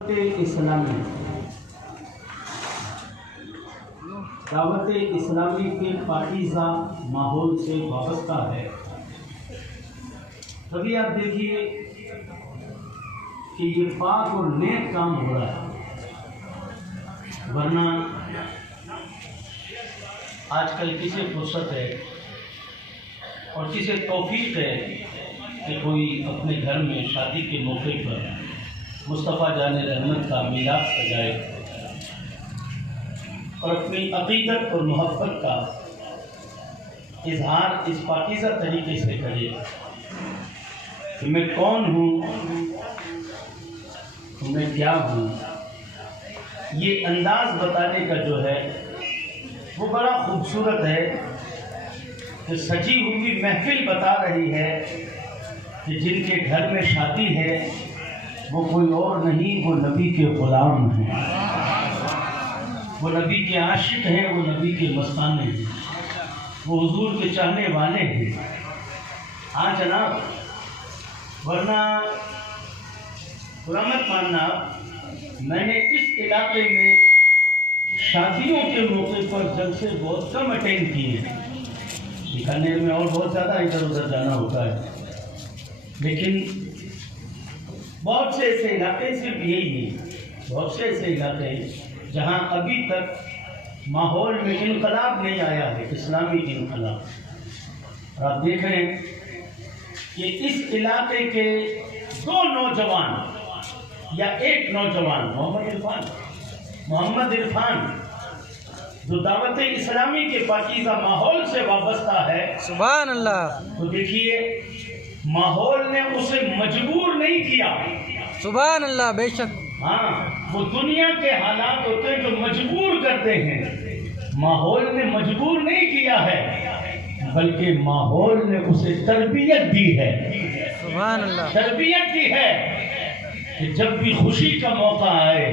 اسلامی دعوت اسلامی کے پاکیزہ ماحول سے وابستہ ہے. تبھی آپ دیکھیے کہ یہ پاک اور نیک کام ہو رہا ہے، ورنہ آج کل کسے فرصت ہے اور کسے توفیق ہے کہ کوئی اپنے گھر میں شادی کے موقع پر مصطفیٰ جان رحمت کا میلاد سجائے اور اپنی عقیدت اور محبت کا اظہار اس پاکیزہ طریقے سے کرے کہ میں کون ہوں، میں کیا ہوں. یہ انداز بتانے کا جو ہے وہ بڑا خوبصورت ہے کہ سجی ہوئی محفل بتا رہی ہے کہ جن کے گھر میں شادی ہے وہ کوئی اور نہیں، وہ نبی کے غلام ہیں، وہ نبی کے عاشق ہیں، وہ نبی کے مستانے ہیں، وہ حضور کے چاہنے والے ہیں. ہاں جناب، ورنہ برا مت ماننا، میں نے اس علاقے میں شادیوں کے موقع پر جلسے بہت کم اٹینڈ کیے ہیں. بیکانیر میں اور بہت زیادہ ادھر ادھر جانا ہوتا ہے، لیکن بہت سے ایسے علاقے صرف یہی نہیں، بہت سے ایسے علاقے ہیں جہاں ابھی تک ماحول میں انقلاب نہیں آیا ہے، اسلامی انقلاب. اور آپ دیکھ رہے ہیں کہ اس علاقے کے دو نوجوان یا ایک نوجوان محمد عرفان جو دعوت اسلامی کے پاکیزہ ماحول سے وابستہ ہے، سبحان اللہ، تو دیکھیے ماحول نے اسے مجبور نہیں کیا. سبحان اللہ، بے شک. ہاں، وہ دنیا کے حالات ہوتے ہیں جو مجبور کرتے ہیں، ماحول نے مجبور نہیں کیا ہے بلکہ ماحول نے اسے تربیت دی ہے. سبحان اللہ، تربیت دی ہے کہ جب بھی خوشی کا موقع آئے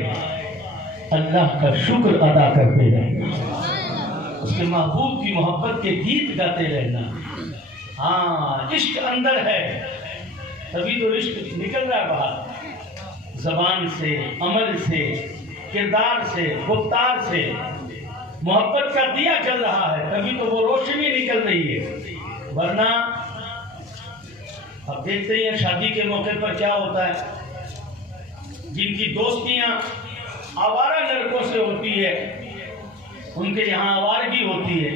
اللہ کا شکر ادا کرتے رہنا، اس کے محبوب کی محبت کے گیت گاتے رہنا. ہاں، عشق اندر ہے تبھی تو عشق نکل رہا ہے باہر، زبان سے، عمل سے، کردار سے، گفتار سے محبت کا دیا چل رہا ہے تبھی تو وہ روشنی نکل رہی ہے. ورنہ اب دیکھتے ہیں شادی کے موقع پر کیا ہوتا ہے. جن کی دوستیاں آوارہ لڑکوں سے ہوتی ہے ان کے یہاں آوارگی ہوتی ہے،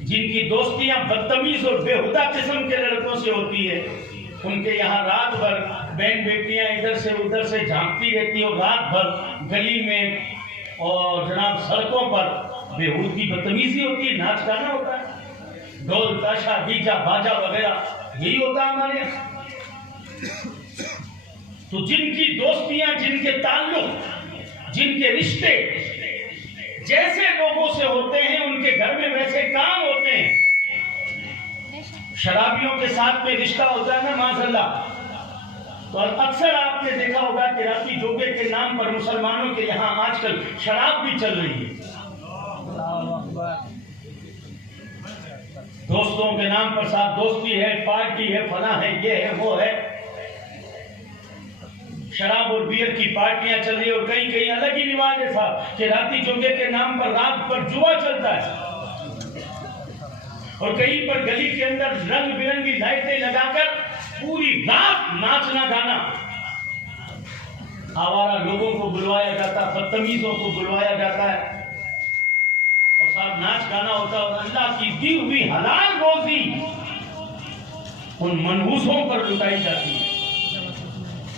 جن کی دوستیاں بدتمیز اور بےہودہ قسم کے لڑکوں سے ہوتی ہے ان کے یہاں رات بھر بہن بیٹیاں ادھر سے ادھر سے جھانکتی رہتی ہیں، رات بھر گلی میں اور جناب سڑکوں پر بےہودگی بدتمیزی ہوتی ہے، ناچ گانا ہوتا ہے، ڈھول تاشا ڈیجا باجا وغیرہ یہی ہوتا ہے ہمارے یہاں. تو جن کی دوستیاں، جن کے تعلق، جن کے رشتے جیسے لوگوں سے ہوتے ہیں ان کے گھر میں ویسے کام ہوتے ہیں. شرابیوں کے ساتھ میں رشتہ ہوتا ہے نا معاذ اللہ، تو اکثر آپ نے دیکھا ہوگا کہ راتی جوگے کے نام پر مسلمانوں کے یہاں آج کل شراب بھی چل رہی ہے. دوستوں کے نام پر ساتھ دوستی ہے، پارٹی ہے، فلاں ہے، یہ ہے، وہ ہے، شراب اور بیئر کی پارٹیاں چل رہی ہیں. اور کہیں الگ ہی رواج ہے صاحب کہ راتی جوگے کے نام پر رات پر جوا چلتا ہے، اور کہیں پر گلی کے اندر رنگ برنگی لائٹیں لگا کر پوری رات ناچنا گانا. آوارہ لوگوں کو بلوایا جاتا ہے، بدتمیزوں کو بلوایا جاتا ہے اور صاحب ناچ گانا ہوتا ہے، اور اللہ کی دی ہوئی حلال روزی ان منحوسوں پر لٹائی جاتی ہے.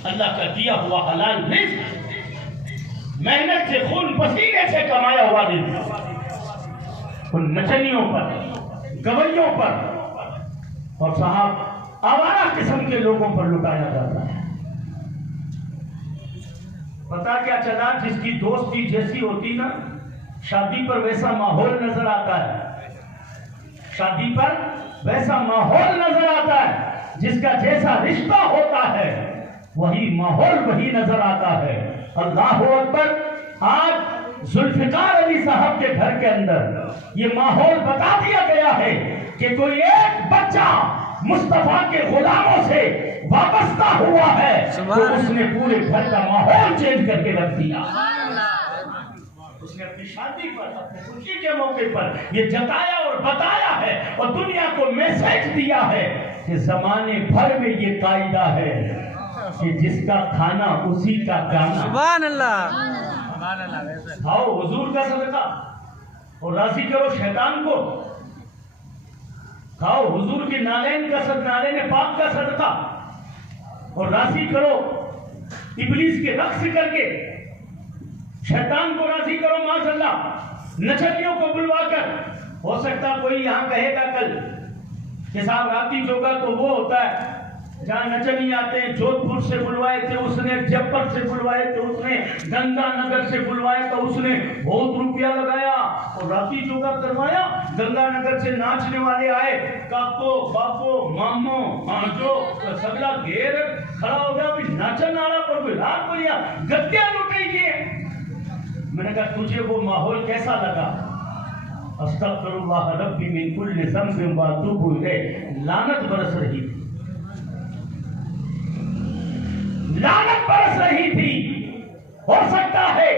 اللہ کا دیا ہوا حلال رزق محنت سے خون پسینے سے کمایا ہوا رزق ان نچنیوں پر، گویوں پر اور صاحب آوارہ قسم کے لوگوں پر لٹایا جاتا ہے. پتا کیا چلا، جس کی دوستی جیسی ہوتی نا شادی پر ویسا ماحول نظر آتا ہے، شادی پر ویسا ماحول نظر آتا ہے، جس کا جیسا رشتہ ہوتا ہے وہی ماحول وہی نظر آتا ہے. اللہ اکبر. آج ذوالفقار علی صاحب کے گھر کے اندر یہ ماحول بتا دیا گیا ہے کہ کوئی ایک بچہ مصطفیٰ کے غلاموں سے وابستہ ہوا ہے تو اس نے پورے گھر کا ماحول چینج کر کے رکھ دیا. اس نے اپنی شادی پر اپنے خوشی کے موقع پر یہ جتایا اور بتایا ہے اور دنیا کو میسج دیا ہے کہ زمانے بھر میں یہ قاعدہ ہے کہ جس کا کھانا اسی کا گانا. سبحان اللہ. کھاؤ حضور کا صدقہ اور راضی کرو شیطان کو. کھاؤ حضور کے نالین کا صدقہ، نالین پاک کا صدقہ اور راضی کرو ابلیس کے رقص کر کے. شیطان کو راضی کرو معاذ اللہ نچنیوں کو بلوا کر. ہو سکتا کوئی یہاں کہے گا کل کہ صاحب راتی چوکا تو وہ ہوتا ہے جہاں نچنی آتے ہیں. جودھ پور سے بلوائے تھے اس نے، جبر سے بلوائے تھے اس نے، گنگا نگر سے بلوائے تو اس نے بہت روپیہ لگایا اور راتی چوکا کروایا. گنگا نگر سے ناچنے والے آئے، کاکو باپو مامو مانجو سگلا گھیر کھڑا ہو گیا. بھی ناچن آ رہا پر کوئی رات بڑھیا گدیاں لوٹے گئے. میں نے کہا تجھے وہ ماحول کیسا لگا؟ استغفر اللہ ربی من کل ذنب واتوب الیہ. لعنت برس رہی تھی، لعنت برس رہی تھی. ہو سکتا ہے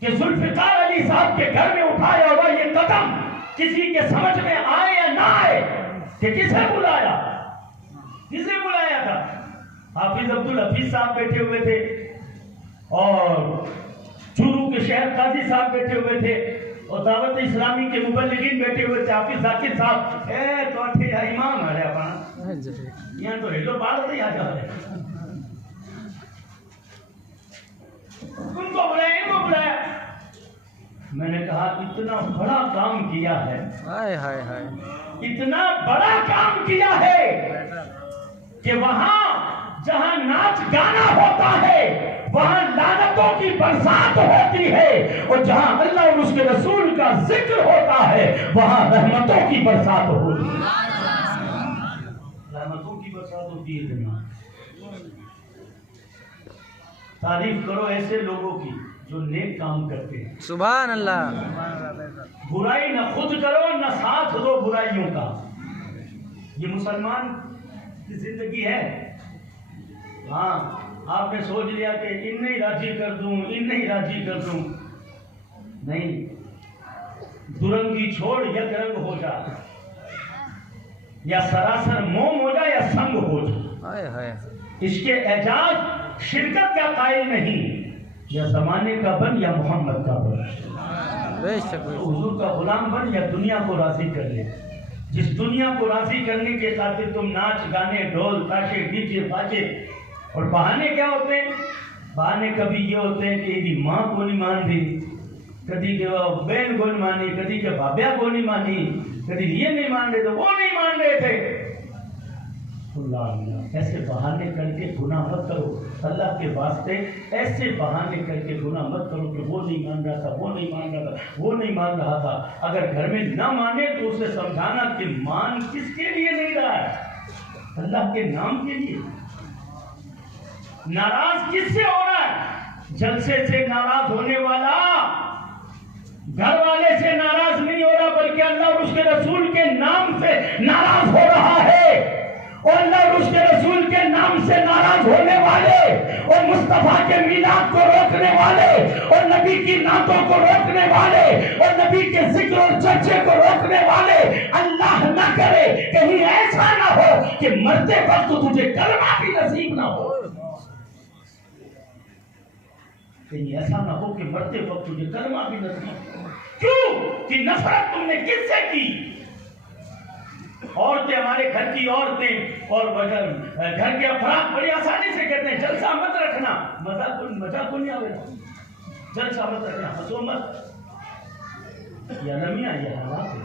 کہ ذوالفقار علی صاحب کے گھر میں اٹھایا ہوا یہ قدم کسی کے سمجھ میں آئے یا نہ آئے کہ کسے بلایا، کسے بلایا تھا. حافظ عبدالحفیظ صاحب بیٹھے ہوئے تھے اور چورو کے شہر قاضی صاحب بیٹھے ہوئے تھے اور دعوت اسلامی کے مبلغین بیٹھے ہوئے تھے. حافظ ذاکر صاحب تو اٹھے امام آ رہے اپنا یہاں تو ہیلو بار نہیں آ جا رہے. ان کو بلایا، ان کو بلایا. میں نے کہا اتنا بڑا کام کیا ہے، اتنا بڑا کام کیا ہے کہ وہاں جہاں ناچ گانا ہوتا ہے وہاں لعنتوں کی برسات ہوتی ہے اور جہاں اللہ اور اس کے رسول کا ذکر ہوتا ہے وہاں رحمتوں کی برسات ہوتی ہے. رحمتوں کی برسات ہوتی ہے. تعریف کرو ایسے لوگوں کی جو نیک کام کرتے ہیں. سبحان اللہ. برائی نہ خود کرو نہ ساتھ دو برائیوں کا. یہ مسلمان کی زندگی ہے. ہاں آپ نے سوچ لیا کہ ان نہیں راضی کر دوں، ان نہیں راضی کر دوں. نہیں، درنگی چھوڑ یک رنگ ہو جا، یا سراسر موم ہو جا یا سنگ ہو جا. اس کے اعجاز شرکت کا قائل نہیں، یا زمانے کا بن یا محمد کا بن. حضور کا غلام بن یا دنیا کو راضی کر لے. جس دنیا کو راضی کرنے کے خاطر تم ناچ گانے ڈھول تاشے ڈی جے باجے. اور بہانے کیا ہوتے ہیں؟ بہانے کبھی یہ ہوتے ہیں کہ یہ ماں کو نہیں مان دی، کدی کہ بہن کو نہیں مانی، کدی کہ بابیا کو نہیں مانی، کدی یہ نہیں مان رہے تھے وہ نہیں مان رہے تھے. اللہ ایسے بہانے کر کے گناہ مت کرو. اللہ کے واسطے ایسے بہانے کر کے گناہ مت کرو کہ وہ نہیں مان رہا تھا، وہ نہیں مان رہا تھا، وہ نہیں مان رہا تھا. اگر گھر میں نہ مانے تو اسے سمجھانا کہ مان کس کے لیے نہیں رہا ہے؟ اللہ کے نام کے لیے. ناراض کس سے ہو رہا ہے؟ جلسے سے ناراض ہونے والا گھر والے سے ناراض نہیں ہو رہا بلکہ اللہ اور اس کے رسول کے نام سے ناراض ہو رہا ہے. اور اللہ اور اس کے رسول کے نام سے ناراض ہونے والے اور مصطفیٰ کے میلاد کو روکنے والے اور نبی کی نعتوں کو روکنے والے اور نبی کے ذکر اور چرچے کو روکنے والے، اللہ نہ کرے کہیں ایسا نہ ہو کہ مرتے وقت تجھے کلمہ بھی نصیب نہ ہو. کہیں ایسا نہ ہو کہ مرتے وقت تجھے کلمہ بھی نصیب ہو. کیوں کہ نفرت تم نے کس سے کی؟ عورتیں، ہمارے گھر کی عورتیں اور گھر کے افراد بڑی آسانی سے کہتے ہیں جلسہ مت رکھنا. مزہ کو نہیں آئے گا. جلسہ مت رکھنا، ہنسو مت. یہ المیہ، یہ حالات ہے.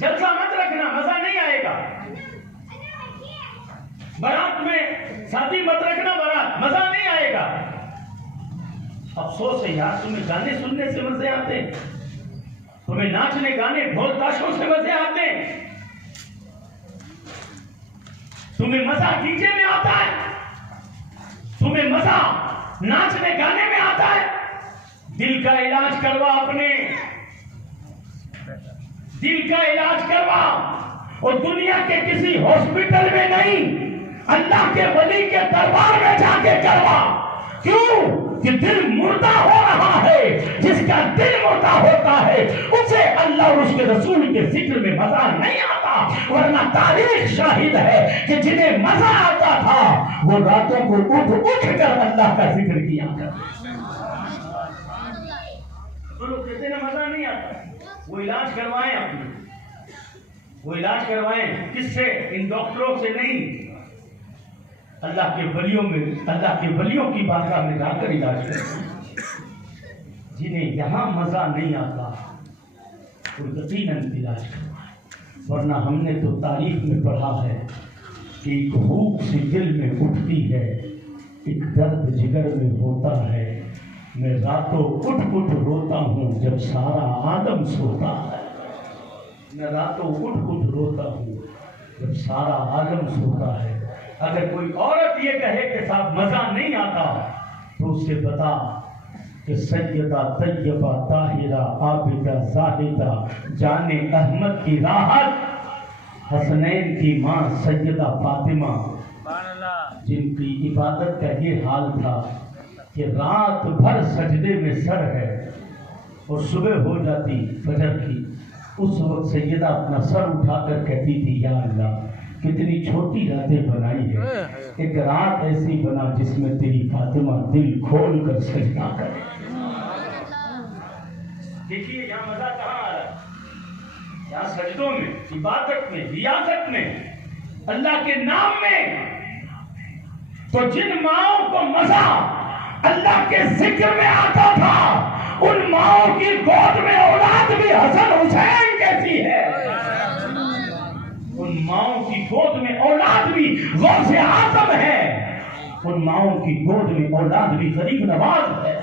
جلسہ مت رکھنا، مزہ نہیں آئے گا. بارات میں شادی مت رکھنا، بارات مزہ نہیں آئے گا. افسوس ہے یار، تمہیں گانے سننے سے مزے آتے ہیں، تمہیں ناچنے گانے ڈھول تاشوں سے مزے آتے ہیں، تمہیں مزہ ڈی جے میں آتا ہے، تمہیں مزہ ناچنے گانے میں آتا ہے. دل کا علاج کروا، اپنے دل کا علاج کروا، اور دنیا کے کسی ہاسپٹل میں نہیں، اللہ کے ولی کے دربار میں جا کے کروا. کیوں کہ دل مردہ ہو رہا ہے. جس کا دل مردہ ہوتا ہے اسے اللہ اور اس کے رسول کے ذکر میں مزہ نہیں آتا. ورنہ تاریخ شاہد ہے کہ جنہیں مزہ آتا تھا وہ راتوں کو اٹھ اٹھ کر اللہ کا ذکر کیا کرتے. تو لوگ کہتے ہیں مزہ نہیں آتا. وہ علاج کروائیں اپنے, وہ علاج کروائیں. کس سے؟ ان ڈاکٹروں سے نہیں, اللہ کے ولیوں میں, اللہ کے ولیوں کی بارگاہ میں جا کر علاج کریں. جنہیں یہاں مزہ نہیں آتا وہ یقیناً علاج کروائیں. ورنہ ہم نے تو تاریخ میں پڑھا ہے کہ ایک بھوک سی دل میں اٹھتی ہے, ایک درد جگر میں ہوتا ہے. میں راتوں اٹھ اٹھ روتا ہوں جب سارا عالم سوتا ہے. میں راتوں اٹھ اٹھ روتا ہوں جب سارا عالم سوتا ہے. اگر کوئی عورت یہ کہے کہ صاحب مزہ نہیں آتا تو اس سے بتا کہ سیدہ طیبہ طاہرہ عابدہ زاہدہ جان احمد کی راحت حسنین کی ماں سیدہ فاطمہ, جن کی عبادت کا یہ حال تھا کہ رات بھر سجدے میں سر ہے اور صبح ہو جاتی فجر کی, اس وقت سیدہ اپنا سر اٹھا کر کہتی تھی یا اللہ کتنی چھوٹی راتیں بنائی ہے, ایک رات ایسی بنا جس میں تیری فاطمہ دل کھول کر سجدہ کرے. دیکھیے یہاں مزہ کہاں آ رہا ہے؟ یہاں سجدوں میں, عبادت میں, ریاضت میں, اللہ کے نام میں. تو جن ماؤں کو مزہ اللہ کے ذکر میں آتا تھا ان ماؤں کی گود میں اولاد بھی حسن حسین کیسی ہے. ان ماؤں کی گود میں اولاد بھی غوث اعظم ہے. ان ماؤں کی گود میں اولاد بھی غریب نواز ہے.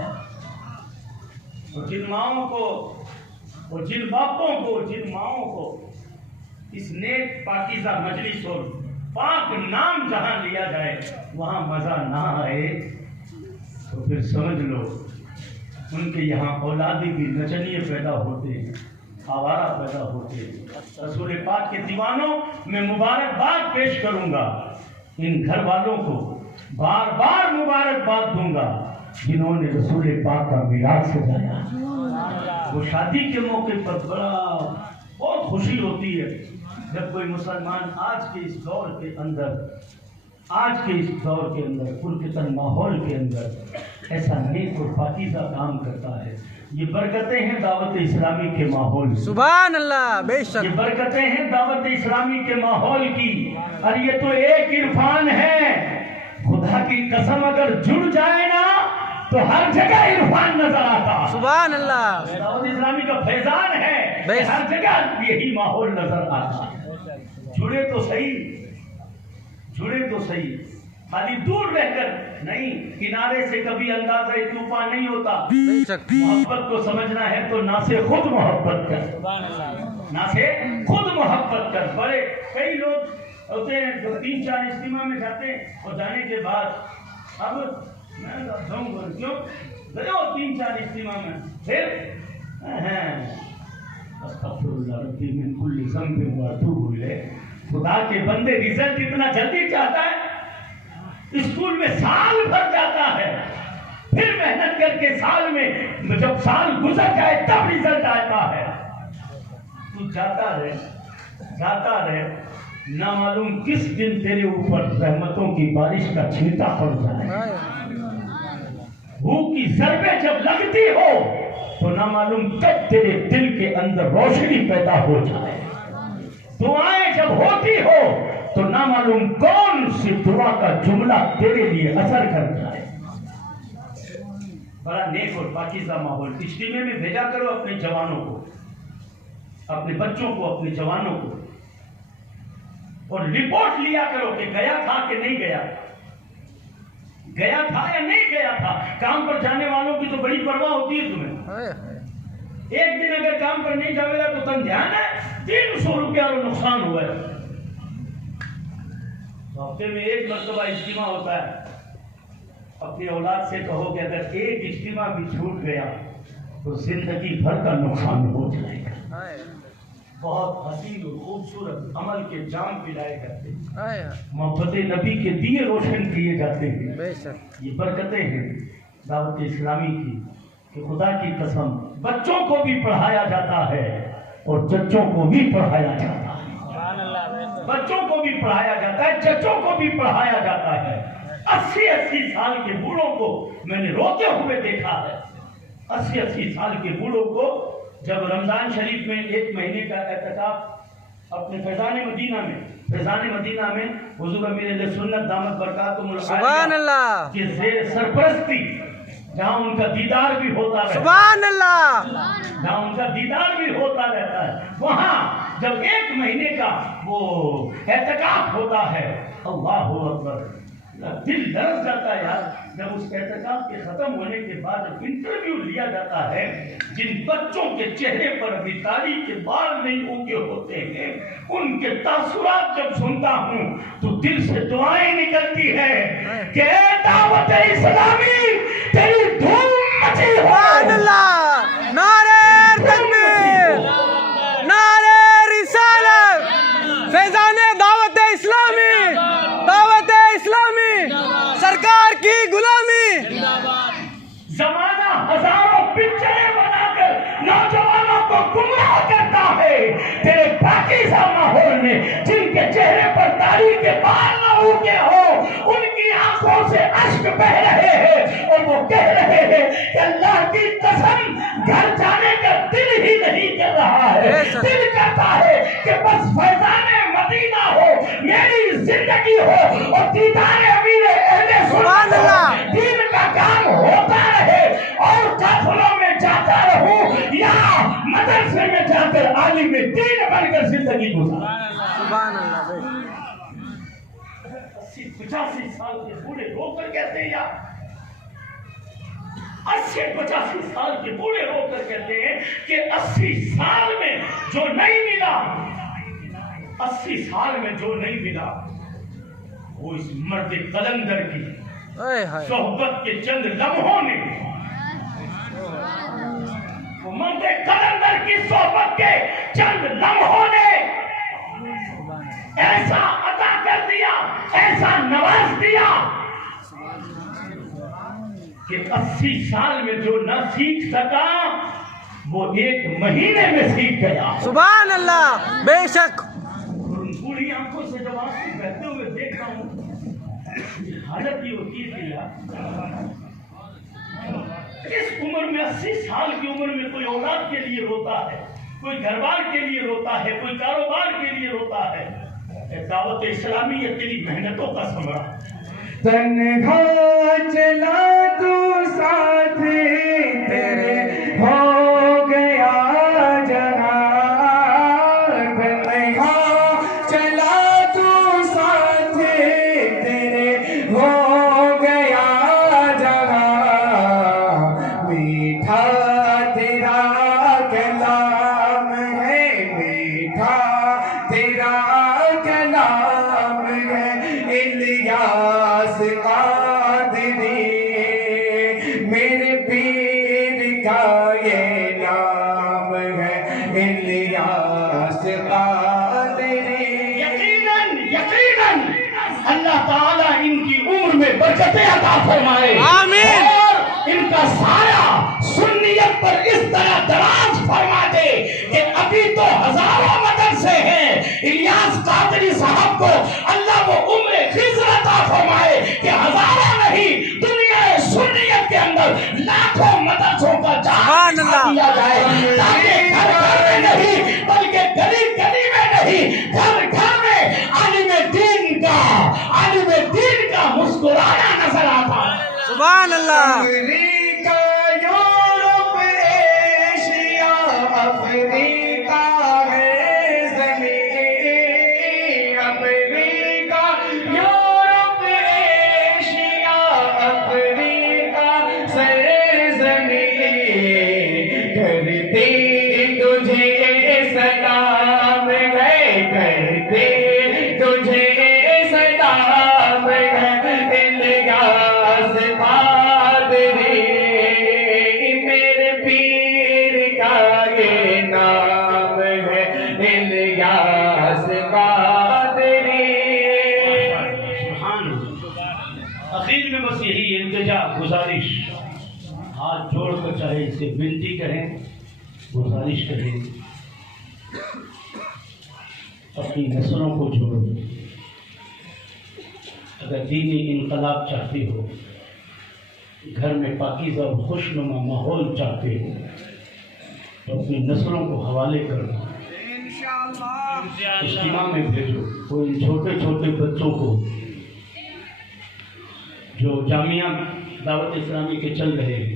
اور جن ماؤں کو اور جن باپوں کو, جن ماؤں کو اس نیک پاکیزہ مجلس اور پاک نام جہاں لیا جائے وہاں مزہ نہ آئے تو پھر سمجھ لو ان کے یہاں اولادی بھی نچنیے پیدا ہوتے ہیں, آوارہ پیدا ہوتے ہیں. رسول پاک کے دیوانوں میں مبارکباد پیش کروں گا. ان گھر والوں کو بار بار مبارکباد دوں گا جنہوں نے رسول پاک کا میراث سجایا. وہ شادی کے موقع پر بہت خوشی ہوتی ہے جب کوئی مسلمان آج کے اس دور کے اندر پرفتن ماحول کے اندر ایسا نیک اور پاکیزہ کام کرتا ہے. یہ برکتیں ہیں دعوت اسلامی کے ماحول. سبحان اللہ, بے شک یہ برکتیں ہیں دعوت اسلامی کے ماحول کی. اور یہ تو ایک عرفان ہے, خدا کی قسم اگر جڑ جائے نا تو ہر جگہ عرفان نظر آتا. سبحان اللہ, دعوت اسلامی کا فیضان ہے کہ ہر جگہ یہی ماحول نظر آتا. جڑے تو صحیح, خالی دور رہ کر نہیں. کنارے سے کبھی اندازہ طوفان نہیں ہوتا. محبت کو سمجھنا ہے تو نہ سے خود محبت کر, نہ سے خود محبت کر. بڑے کئی لوگ ہوتے ہیں جو 3-4 اجتماع میں جاتے ہیں اور جانے کے بعد اب میں جاؤں گا کیوں گئے ہو 3-4 اجتماع میں پھر استغفر اللہ ربی من کل ذنب واتوب الیہ. خدا کے بندے رزلٹ اتنا جلدی چاہتا ہے, اسکول میں سال بھر جاتا ہے, پھر محنت کر کے سال میں جب سال گزر جائے تب رزلٹ آتا ہے. تو جاتا رہے نہ معلوم کس دن تیرے اوپر رحمتوں کی بارش کا چھینٹا پڑ جائے. بھوک کی ضربیں جب لگتی ہو تو نہ معلوم کب تیرے دل کے اندر روشنی پیدا ہو جائے. دعائیں جب ہوتی ہو تو نہ معلوم کون سی دعا کا جملہ تیرے لیے اثر کر جائے. بڑا نیک اور پاکیزہ ماحول. اجتماع میں بھیجا کرو اپنے جوانوں کو, اپنے بچوں کو, اپنے جوانوں کو, اور رپورٹ لیا کرو کہ گیا تھا کہ نہیں گیا, گیا تھا یا نہیں گیا تھا. کام پر جانے والوں کی تو بڑی پرواہ ہوتی ہے تمہیں. ایک دن اگر کام پر نہیں جاوے گا تو تم دھیان ہے 300 روپیہ اور نقصان ہوا ہے. ہفتے میں 1 مرتبہ اجتماع ہوتا ہے. اپنی اولاد سے کہو کہ اگر ایک اجتماع بھی چھوٹ گیا تو زندگی بھر کا نقصان ہو جائے گا. بہت حسین اور خوبصورت عمل کے جام پلائے جاتے ہیں، آئے محبت نبی کے دیے روشن کیے جاتے ہیں۔ بے شک یہ برکتیں ہیں دعوت اسلامی کی کہ خدا کی قسم بچوں کو بھی پڑھایا جاتا ہے اور چچوں کو بھی پڑھایا جاتا ہے، بچوں کو بھی پڑھایا جاتا ہے، چچوں کو بھی پڑھایا جاتا ہے۔ 80 سال کے بوڑھوں کو میں نے روتے ہوئے دیکھا ہے، 80 سال کے بوڑھوں کو جب رمضان شریف میں 1 مہینے کا اعتکاف اپنے فیضان مدینہ میں حضور امیر اہل سنت دامت برکاتہم سبحان اللہ کے زیر سرپرستی جہاں ان کا دیدار بھی ہوتا رہتا ہے، سبحان اللہ جہاں ان کا دیدار بھی ہوتا رہتا ہے، وہاں جب 1 مہینے کا وہ اعتکاف ہوتا ہے، اللہ اکبر، دل لرز جاتا ہے یار جب اس اعتکاف کے ختم ہونے کے بعد جب انٹرویو لیا جاتا ہے، جن بچوں کے چہرے پر ابھی تاریخ کے بال نہیں اگے ہوتے ہیں، ان کے تاثرات جب سنتا ہوں تو دل سے دعائیں نکلتی ہے کہ اے دعوت اسلامی تیری دھوم مچی ہو، سبحان اللہ، نعرہ تکبیر، نعرہ رسالت، فیضان دعوت اسلامی، دعوت اسلامی، سرکار کی غلامی۔ زمانہ ہزاروں پکچریں بنا کر نوجوانوں کو گمراہ کرتا ہے، تیرے پاکیزہ ماحول میں جن کے چہرے پر تاریخ کے بال نہ اگے ہو، ان کی آنکھوں سے اشک بہ رہے ہیں اور وہ کہہ رہے ہیں کہ اللہ کی قسم گھر جانے کا دل ہی نہیں کر رہا ہے، دل کرتا ہے کہ بس فیضان مدینہ ہو، میری زندگی ہو اور دیدار امیر اہل سبحان سنت اللہ، ہو، دین کا کام ہوتا رہے اور قافلوں میں جاتا رہوں یا مدرسے میں جا کر عالم دین بن کر زندگی گزارا۔ سبحان اللہ، بے شک 80-85 سال کے بوڑھے رو کر کہتے ہیں یار، 80-85 سال کے بوڑھے رو کر کہتے ہیں کہ 80 سال میں جو نہیں ملا، 80 سال میں جو نہیں ملا وہ اس مرد قلندر کی آئے ہائے صحبت کے چند لمحوں نے، وہ مرد قلندر کی صحبت کے چند لمحوں نے ایسا عطا کر دیا، ایسا نواز دیا کہ 80 سال میں جو نہ سیکھ سکا وہ 1 مہینے میں سیکھ گیا۔ سبحان اللہ، بے شک اور ان بوڑھی آنکھوں سے جب آنسو بہتے ہوئے دیکھتا ہوں، حالت یہ ہوتی ہے کہ یار اس عمر میں 80 سال کی عمر میں کوئی اولاد کے لیے روتا ہے، کوئی گھر بار کے لیے روتا ہے، کوئی کاروبار کے لیے روتا ہے۔ اے دعوت اسلامی یہ تیری محنتوں کا ثمرہ، تنہا چلا تو ساتھ تیرے ہو گیا جہاں، تنہا چلا تو ساتھ تیرے ہو گیا جہاں، میٹھا تیرا کلام ہے، میٹھا تیرا کلام ہے، الیاس قادری میرے پیر کا یہ نام ہے، الیاس قادری۔ یقیناً اللہ تعالیٰ ان کی عمر میں برکتیں عطا فرمائے، آمین، اور ان کا سایہ سنیت پر اس طرح دراز فرما دے کہ ابھی تو ہزاروں مدرسے ہیں، الیاس قادری صاحب کو اللہ وہ عمر خضر عطا فرمائے کہ ہزاروں نہیں، دنیا سنیت کے اندر لاکھوں مدرسوں کا سبحان اللہ، دیا جائے، تاکہ گھر گھر میں نہیں بلکہ گلی گلی میں نہیں، گھر گھر میں عالم دین کا مسکرانا نظر آتا ہے۔ سبحان اللہ، امریکہ، یورپ، ایشیا، افریقہ ہے زمین، امریکہ، یورپ، ایشیا، افریقہ سرزمین، کرتے تجھے سلام ہے، کرتے تجھے سلام ہے، الیاس قادری میرے پیر کا یہ نام ہے، ہاتھ جوڑ کر چاہے اسے ونتی کریں، گزارش کریں، اپنی نسلوں کو جوڑو۔ اگر دینی انقلاب چاہتے ہو، گھر میں پاکیزہ اور خوشنما ماحول چاہتے ہو، تو اپنی نسلوں کو حوالے کرو، اجتماع میں بھیجو۔ وہ ان چھوٹے چھوٹے بچوں کو جو جامعہ دعوت اسلامی کے چل رہے ہیں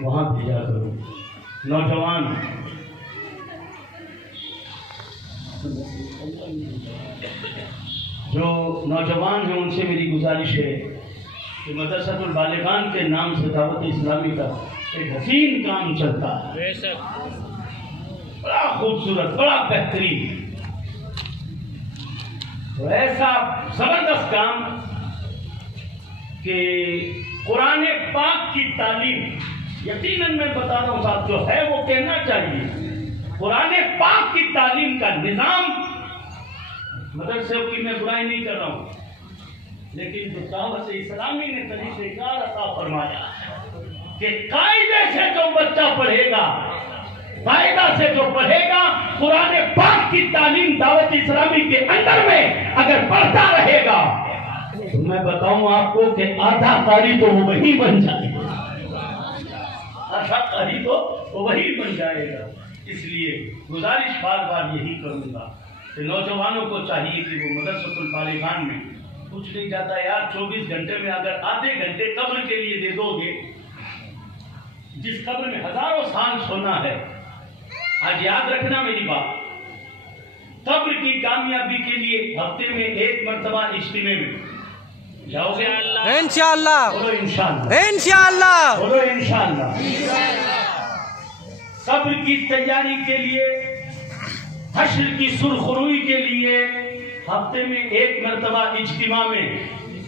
وہاں بھیجا کرو۔ نوجوان جو نوجوان ہیں ان سے میری گزارش ہے کہ مدرسۃ البالغان کے نام سے دعوت اسلامی کا ایک حسین کام چلتا ہے، بڑا خوبصورت، بڑا بہترین، تو ایسا زبردست کام کہ قرآن پاک کی تعلیم، یقیناً میں بتا رہا ہوں صاحب، جو ہے وہ کہنا چاہیے، قرآن پاک کی تعلیم کا نظام، مدرسے کی میں برائی نہیں کر رہا ہوں، لیکن جو دعوت اسلامی نے طریقہ کار عطا فرمایا کہ قاعدے سے جو بچہ پڑھے گا، قاعدہ سے جو پڑھے گا، قرآن پاک کی تعلیم دعوت اسلامی کے اندر میں اگر پڑھتا رہے گا تو میں بتاؤں آپ کو کہ آدھا قاری تو وہ وہی بن جائے گا، آدھا قاری تو وہ وہی بن جائے گا۔ اس لیے گزارش بار بار یہی کروں گا کہ نوجوانوں کو چاہیے کہ وہ مدرسۃ البالغان میں کچھ نہیں جاتا یار، 24 گھنٹے میں اگر آدھے گھنٹے قبر کے لیے دے دو گے، جس قبر میں ہزاروں سال سونا ہے، آج یاد رکھنا میری بات، قبر کی کامیابی کے لیے ہفتے میں ایک مرتبہ اجتماع میں جاؤ گے؟ انشاءاللہ، بولو انشاءاللہ، انشاءاللہ، بولو انشاءاللہ۔ قبر کی تیاری کے لیے، حشر کی سرخروئی کے لیے ہفتے میں ایک مرتبہ اجتماع میں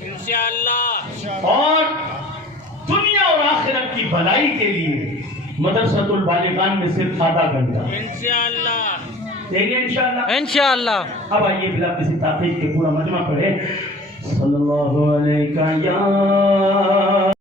انشاءاللہ، اور دنیا اور آخرت کی بھلائی کے لیے مدرسۃ البالغان میں صرف آدھا گھنٹہ انشاءاللہ دیں گے انشاءاللہ۔ انشاءاللہ۔ اب آئیے بلا کسی تاخیر کے پورا مجمع پڑھے صلی اللہ علیہ